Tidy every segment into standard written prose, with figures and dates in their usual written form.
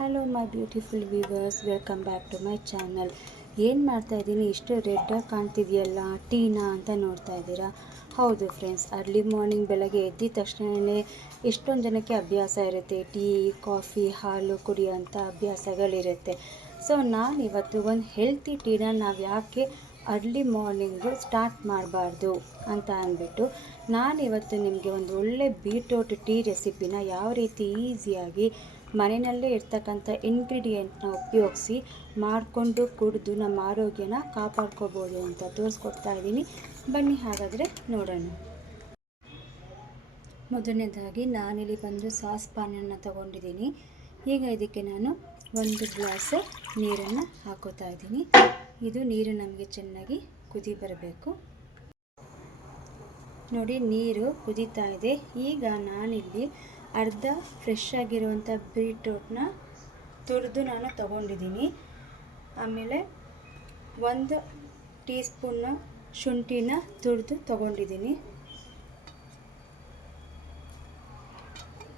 Hello my beautiful viewers, welcome back to my channel. ಏನು ಮಾಡ್ತಾ ಇದ್ದೀನಿ, ಇಷ್ಟು ರೆಡ್ಡಾಗಿ ಕಾಣ್ತಿದೆಯಲ್ಲ, ಟೀನಾ ಅಂತ ನೋಡ್ತಾ ಇದ್ದೀರಾ? ಹೌದು ಫ್ರೆಂಡ್ಸ್, ಅರ್ಲಿ ಮಾರ್ನಿಂಗ್ ಬೆಳಗ್ಗೆ ಎದ್ದಿದ ತಕ್ಷಣವೇ ಎಷ್ಟೊಂದು ಜನಕ್ಕೆ ಅಭ್ಯಾಸ ಇರುತ್ತೆ, ಟೀ ಕಾಫಿ ಹಾಲು ಕುಡಿಯೋಂಥ ಅಭ್ಯಾಸಗಳಿರುತ್ತೆ. ಸೊ ನಾನಿವತ್ತು ಒಂದು ಹೆಲ್ತಿ ಟೀನ ನಾವು ಯಾಕೆ ಅರ್ಲಿ ಮಾರ್ನಿಂಗು ಸ್ಟಾರ್ಟ್ ಮಾಡಬಾರ್ದು ಅಂತ ಅಂದ್ಬಿಟ್ಟು ನಾನಿವತ್ತು ನಿಮಗೆ ಒಂದು ಒಳ್ಳೆ ಬೀಟ್ರೂಟ್ ಟೀ ರೆಸಿಪಿನ ಯಾವ ರೀತಿ ಈಸಿಯಾಗಿ ಮನೆಯಲ್ಲೇ ಇರ್ತಕ್ಕಂಥ ಇಂಗ್ರೀಡಿಯೆಂಟ್ನ ಉಪಯೋಗಿಸಿ ಮಾಡಿಕೊಂಡು ಕುಡಿದು ನಮ್ಮ ಆರೋಗ್ಯನ ಕಾಪಾಡ್ಕೋಬೋದು ಅಂತ ತೋರಿಸ್ಕೊಡ್ತಾ ಇದ್ದೀನಿ. ಬನ್ನಿ ಹಾಗಾದರೆ ನೋಡೋಣ. ಮೊದಲನೇದಾಗಿ ನಾನಿಲ್ಲಿ ಬಂದು ಸಾಸ್ ಪಾನನ್ನು ತಗೊಂಡಿದ್ದೀನಿ. ಈಗ ಇದಕ್ಕೆ ನಾನು 1 ಗ್ಲಾಸ್ ನೀರನ್ನು ಹಾಕೋತಾ ಇದ್ದೀನಿ. ಇದು ನೀರು ನಮಗೆ ಚೆನ್ನಾಗಿ ಕುದಿ ಬರಬೇಕು. ನೋಡಿ, ನೀರು ಕುದೀತಾ ಇದೆ. ಈಗ ನಾನಿಲ್ಲಿ ಅರ್ಧ ಫ್ರೆಶ್ ಆಗಿರುವಂಥ ಬೀಟ್ರೂಟ್ನ ತುರಿದು ನಾನು ತಗೊಂಡಿದ್ದೀನಿ. ಆಮೇಲೆ 1 ಟೀ ಸ್ಪೂನ್ ಶುಂಠಿನ ತುರಿದು ತಗೊಂಡಿದ್ದೀನಿ.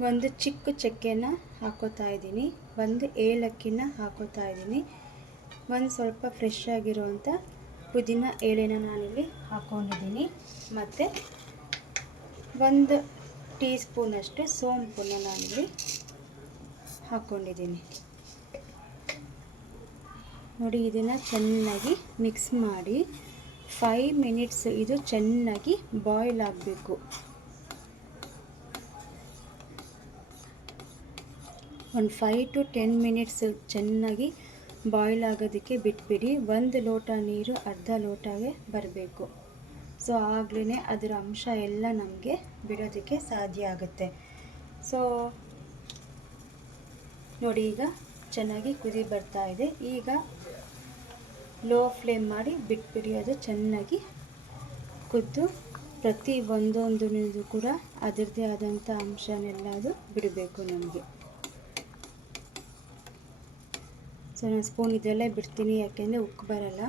1 ಚಿಕ್ಕ ಚಕ್ಕೆನ ಹಾಕೋತಾ ಇದ್ದೀನಿ. 1 ಏಲಕ್ಕಿನ ಹಾಕೋತಾ ಇದ್ದೀನಿ. ಸ್ವಲ್ಪ ಫ್ರೆಶ್ ಆಗಿರುವಂಥ ಪುದೀನ ಎಲೆನ ನಾನಿಲ್ಲಿ ಹಾಕ್ಕೊಂಡಿದ್ದೀನಿ. ಮತ್ತು 1 ಟೀ ಸ್ಪೂನಷ್ಟು ಸೋಂಪನ್ನು ನಾನಿಲ್ಲಿ ಹಾಕ್ಕೊಂಡಿದ್ದೀನಿ. ನೋಡಿ, ಇದನ್ನು ಚೆನ್ನಾಗಿ ಮಿಕ್ಸ್ ಮಾಡಿ 5 ಮಿನಿಟ್ಸ್ ಇದು ಚೆನ್ನಾಗಿ ಬಾಯ್ಲ್ ಆಗಬೇಕು. ಒಂದು 5 to 10 ಮಿನಿಟ್ಸ್ ಚೆನ್ನಾಗಿ ಬಾಯ್ಲ್ ಆಗೋದಕ್ಕೆ ಬಿಟ್ಬಿಡಿ. 1 ಲೋಟ ನೀರು ಅರ್ಧ ಲೋಟಗೆ ಬರಬೇಕು. ಸೊ ಆಗಲೇ ಅದರ ಅಂಶ ಎಲ್ಲ ನಮಗೆ ಬಿಡೋದಕ್ಕೆ ಸಾಧ್ಯ ಆಗುತ್ತೆ. ಸೊ ನೋಡಿ, ಈಗ ಚೆನ್ನಾಗಿ ಕುದಿ ಬರ್ತಾ ಇದೆ. ಈಗ ಲೋ ಫ್ಲೇಮ್ ಮಾಡಿ ಬಿಟ್ಬಿಡಿ. ಅದು ಚೆನ್ನಾಗಿ ಕುದ್ದು ಪ್ರತಿ ಒಂದೊಂದು ಕೂಡ ಅದರದ್ದೇ ಆದಂಥ ಅಂಶನೆಲ್ಲ ಅದು ಬಿಡಬೇಕು ನಮಗೆ. ಸೊ ನಾನು ಸ್ಪೂನ್ ಇದೆಲ್ಲ ಬಿಡ್ತೀನಿ, ಯಾಕೆಂದರೆ ಉಕ್ಕು ಬರಲ್ಲ.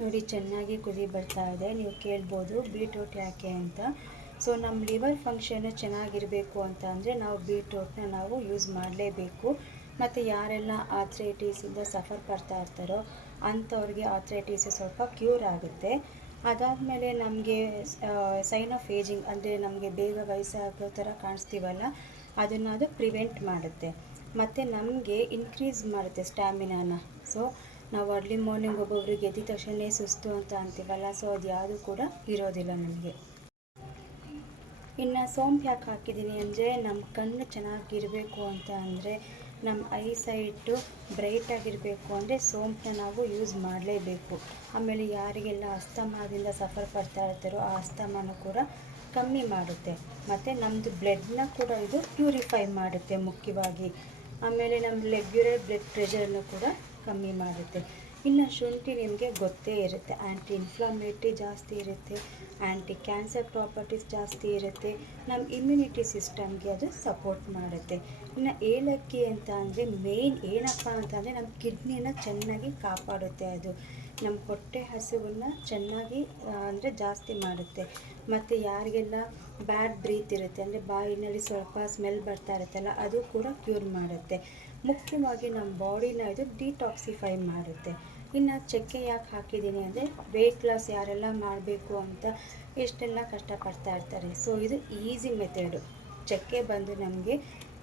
ನೋಡಿ, ಚೆನ್ನಾಗಿ ಕುದಿ ಬರ್ತಾ ಇದೆ. ನೀವು ಕೇಳ್ಬೋದು ಬೀಟ್ರೂಟ್ ಯಾಕೆ ಅಂತ. ಸೊ ನಮ್ಮ ಲಿವರ್ ಫಂಕ್ಷನ್ನು ಚೆನ್ನಾಗಿರಬೇಕು ಅಂತ ಅಂದರೆ ನಾವು ಬೀಟ್ರೂಟ್ನ ನಾವು ಯೂಸ್ ಮಾಡಲೇಬೇಕು. ಮತ್ತು ಯಾರೆಲ್ಲ ಆರ್ಥ್ರೈಟಿಸಿಂದ ಸಫರ್ ಪಡ್ತಾ ಇರ್ತಾರೋ ಅಂಥವ್ರಿಗೆ ಆರ್ಥ್ರೈಟಿಸ್ ಸ್ವಲ್ಪ ಕ್ಯೂರ್ ಆಗುತ್ತೆ. ಅದಾದಮೇಲೆ ನಮಗೆ ಸೈನ್ ಆಫ್ ಏಜಿಂಗ್ ಅಂದರೆ ನಮಗೆ ಬೇಗ ವಯಸ್ಸಾಗೋ ಥರ ಕಾಣಿಸ್ತೀವಲ್ಲ, ಅದನ್ನು ಅದು ಪ್ರಿವೆಂಟ್ ಮಾಡುತ್ತೆ. ಮತ್ತು ನಮಗೆ ಇನ್ಕ್ರೀಸ್ ಮಾಡುತ್ತೆ ಸ್ಟ್ಯಾಮಿನಾನ. ಸೊ ನಾವು ಅರ್ಲಿ ಮಾರ್ನಿಂಗ್ ಒಬ್ಬೊಬ್ರಿಗೆ ಎದ್ದ ತಕ್ಷಣ ಸುಸ್ತು ಅಂತ ಅಂತೀವಲ್ಲ, ಸೊ ಅದು ಯಾವುದು ಕೂಡ ಇರೋದಿಲ್ಲ ನಮಗೆ. ಇನ್ನು ಸೋಂಪು ಯಾಕೆ ಹಾಕಿದ್ದೀನಿ ಅಂದರೆ ನಮ್ಮ ಕಣ್ಣು ಚೆನ್ನಾಗಿರಬೇಕು ಅಂತ ಅಂದರೆ, ನಮ್ಮ ಐಸೈಟು ಬ್ರೈಟಾಗಿರಬೇಕು ಅಂದರೆ ಸೋಂಪನ್ನ ನಾವು ಯೂಸ್ ಮಾಡಲೇಬೇಕು. ಆಮೇಲೆ ಯಾರಿಗೆಲ್ಲ ಅಸ್ತಮಾದಿಂದ ಸಫರ್ ಪಡ್ತಾ ಇರ್ತಾರೋ ಆ ಅಸ್ತಮಾನು ಕೂಡ ಕಮ್ಮಿ ಮಾಡುತ್ತೆ. ಮತ್ತು ನಮ್ಮದು ಬ್ಲಡ್ನ ಕೂಡ ಇದು ಪ್ಯೂರಿಫೈ ಮಾಡುತ್ತೆ ಮುಖ್ಯವಾಗಿ. ಆಮೇಲೆ ನಮ್ಮ ರೆಗ್ಯುಲರ್ ಬ್ಲಡ್ ಪ್ರೆಷರನ್ನು ಕೂಡ ಕಮ್ಮಿ ಮಾಡುತ್ತೆ. ಇನ್ನು ಶುಂಠಿ ನಿಮಗೆ ಗೊತ್ತೇ ಇರುತ್ತೆ, ಆ್ಯಂಟಿ ಇನ್ಫ್ಲಮೇಟ್ರಿ ಜಾಸ್ತಿ ಇರುತ್ತೆ, ಆ್ಯಂಟಿ ಕ್ಯಾನ್ಸರ್ ಪ್ರಾಪರ್ಟೀಸ್ ಜಾಸ್ತಿ ಇರುತ್ತೆ, ನಮ್ಮ ಇಮ್ಯುನಿಟಿ ಸಿಸ್ಟಮ್ಗೆ ಅದು ಸಪೋರ್ಟ್ ಮಾಡುತ್ತೆ. ಇನ್ನು ಏಲಕ್ಕಿ ಅಂತ ಅಂದರೆ ಮೇಯ್ನ್ ಏನಪ್ಪ ಅಂತಂದರೆ ನಮ್ಮ ಕಿಡ್ನಿನ ಚೆನ್ನಾಗಿ ಕಾಪಾಡುತ್ತೆ. ಅದು ನಮ್ಮ ಹೊಟ್ಟೆ ಹಸಿವನ್ನು ಚೆನ್ನಾಗಿ ಅಂದರೆ ಜಾಸ್ತಿ ಮಾಡುತ್ತೆ. ಮತ್ತು ಯಾರಿಗೆಲ್ಲ ಬ್ಯಾಡ್ ಬ್ರೀತ್ ಇರುತ್ತೆ ಅಂದರೆ ಬಾಯಿನಲ್ಲಿ ಸ್ವಲ್ಪ ಸ್ಮೆಲ್ ಬರ್ತಾ ಇರುತ್ತಲ್ಲ, ಅದು ಕೂಡ ಕ್ಯೂರ್ ಮಾಡುತ್ತೆ. ಮುಖ್ಯವಾಗಿ ನಮ್ಮ ಬಾಡಿನ ಇದು ಡಿಟಾಕ್ಸಿಫೈ ಮಾಡುತ್ತೆ. ಇನ್ನು ಚಕ್ಕೆ ಯಾಕೆ ಹಾಕಿದ್ದೀನಿ ಅಂದರೆ ವೆಯ್ಟ್ ಲಾಸ್ ಯಾರೆಲ್ಲ ಮಾಡಬೇಕು ಅಂತ ಎಷ್ಟೆಲ್ಲ ಕಷ್ಟಪಡ್ತಾ ಇರ್ತಾರೆ. ಸೊ ಇದು ಈಸಿ ಮೆಥಡು. ಚಕ್ಕೆ ಬಂದು ನಮಗೆ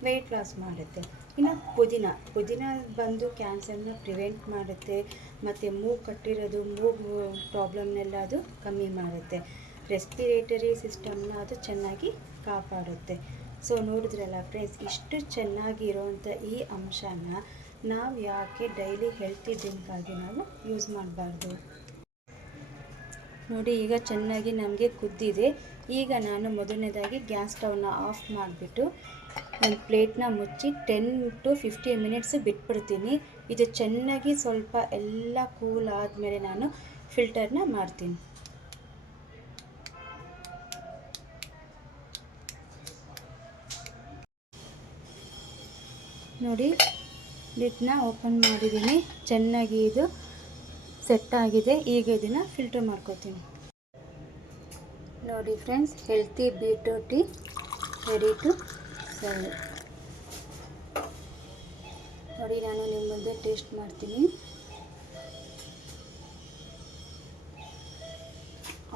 ವೆಯ್ಟ್ ಲಾಸ್ ಮಾಡುತ್ತೆ. ಇನ್ನು ಪುದೀನ ಬಂದು ಕ್ಯಾನ್ಸರ್ನ ಪ್ರಿವೆಂಟ್ ಮಾಡುತ್ತೆ. ಮತ್ತು ಮೂಗು ಕಟ್ಟಿರೋದು, ಮೂಗು ಪ್ರಾಬ್ಲಮ್ನೆಲ್ಲ ಅದು ಕಮ್ಮಿ ಮಾಡುತ್ತೆ. ರೆಸ್ಪಿರೇಟರಿ ಸಿಸ್ಟಮ್ನ ಅದು ಚೆನ್ನಾಗಿ ಕಾಪಾಡುತ್ತೆ. ಸೊ ನೋಡಿದ್ರಲ್ಲ ಫ್ರೆಂಡ್ಸ್, ಇಷ್ಟು ಚೆನ್ನಾಗಿರೋವಂಥ ಈ ಅಂಶನ ನಾವು ಯಾಕೆ ಡೈಲಿ ಹೆಲ್ತಿ ಡ್ರಿಂಕಾಗಿ ನಾವು ಯೂಸ್ ಮಾಡಬಾರ್ದು? ನೋಡಿ, ಈಗ ಚೆನ್ನಾಗಿ ನಮಗೆ ಕುದ್ದಿದೆ. ಈಗ ನಾನು ಮೊದಲನೇದಾಗಿ ಗ್ಯಾಸ್ ಸ್ಟವ್ನ ಆಫ್ ಮಾಡಿಬಿಟ್ಟು ಒಂದು ಪ್ಲೇಟ್ನ ಮುಚ್ಚಿ 10 to 15 ಮಿನಿಟ್ಸ್ ಬಿಟ್ಬಿಡ್ತೀನಿ. ಇದು ಚೆನ್ನಾಗಿ ಸ್ವಲ್ಪ ಎಲ್ಲ ಕೂಲ್ ಆದಮೇಲೆ ನಾನು ಫಿಲ್ಟರ್ನ ಮಾಡ್ತೀನಿ. ನೋಡಿ, ಲಿಡ್ನ ಓಪನ್ ಮಾಡಿದ್ದೀನಿ. ಚೆನ್ನಾಗಿ ಇದು ಸೆಟ್ ಆಗಿದೆ. ಈಗ ಇದನ್ನು ಫಿಲ್ಟರ್ ಮಾಡ್ಕೊತೀನಿ. ನೋಡಿ friends, healthy beetroot tea ready to serve. ನೋಡಿ, ನಾನು ನಿಮ್ಮ ಮುಂದೆ ಟೇಸ್ಟ್ ಮಾಡ್ತೀನಿ.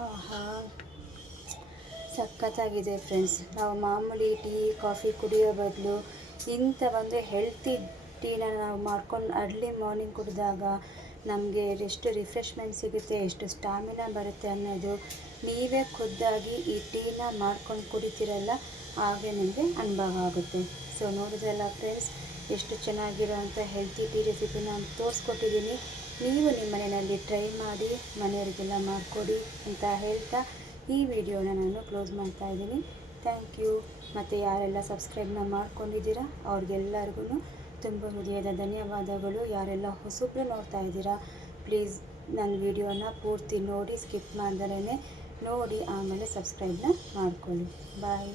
ಆಹಾ, ಸಖತ್ತಾಗಿದೆ ಫ್ರೆಂಡ್ಸ್. ನಾವು ಮಾಮೂಲಿ ಟೀ ಕಾಫಿ ಕುಡಿಯೋ ಬದಲು ಇಂಥ ಒಂದು ಹೆಲ್ತಿ ಟೀನ ನಾವು ಮಾಡ್ಕೊಂಡು ಅರ್ಲಿ ಮಾರ್ನಿಂಗ್ ಕುಡಿದಾಗ ನಮಗೆ ಎಷ್ಟು ರಿಫ್ರೆಶ್ಮೆಂಟ್ ಸಿಗುತ್ತೆ, ಎಷ್ಟು ಸ್ಟಾಮಿನಾ ಬರುತ್ತೆ ಅನ್ನೋದು ನೀವೇ ಖುದ್ದಾಗಿ ಈ ಟೀನ ಮಾಡ್ಕೊಂಡು ಕುಡಿತೀರಲ್ಲ, ಹಾಗೆ ನಿಮಗೆ ಅನುಭವ ಆಗುತ್ತೆ. ಸೊ ನೋಡಿದ್ರಲ್ಲ ಫ್ರೆಂಡ್ಸ್, ಎಷ್ಟು ಚೆನ್ನಾಗಿರೋಂಥ ಹೆಲ್ತಿ ಟೀ ರೆಸಿಪಿ ನಾನು ತೋರಿಸ್ಕೊಟ್ಟಿದ್ದೀನಿ. ನೀವು ನಿಮ್ಮ ಮನೆಯಲ್ಲಿ ಟ್ರೈ ಮಾಡಿ, ಮನೆಯವರಿಗೆಲ್ಲ ಮಾಡಿಕೊಡಿ ಅಂತ ಹೇಳ್ತಾ ಈ ವಿಡಿಯೋನ ನಾನು ಕ್ಲೋಸ್ ಮಾಡ್ತಾ ಇದ್ದೀನಿ. Thank you. ಮತ್ತು ಯಾರೆಲ್ಲ ಸಬ್ಸ್ಕ್ರೈಬ್ನ ಮಾಡ್ಕೊಂಡಿದ್ದೀರಾ ಅವ್ರಿಗೆಲ್ಲರಿಗೂ ತುಂಬ ಹೃದಯದ ಧನ್ಯವಾದಗಳು. ಯಾರೆಲ್ಲ ಹೊಸಬ್ರು ನೋಡ್ತಾ ಇದ್ದೀರಾ, ಪ್ಲೀಸ್ ನನ್ನ ವಿಡಿಯೋನ ಪೂರ್ತಿ ನೋಡಿ, ಸ್ಕಿಪ್ ಮಾಡ್ದಲೇ ನೋಡಿ, ಆಮೇಲೆ ಸಬ್ಸ್ಕ್ರೈಬ್ನ ಮಾಡ್ಕೊಳ್ಳಿ. ಬಾಯ್.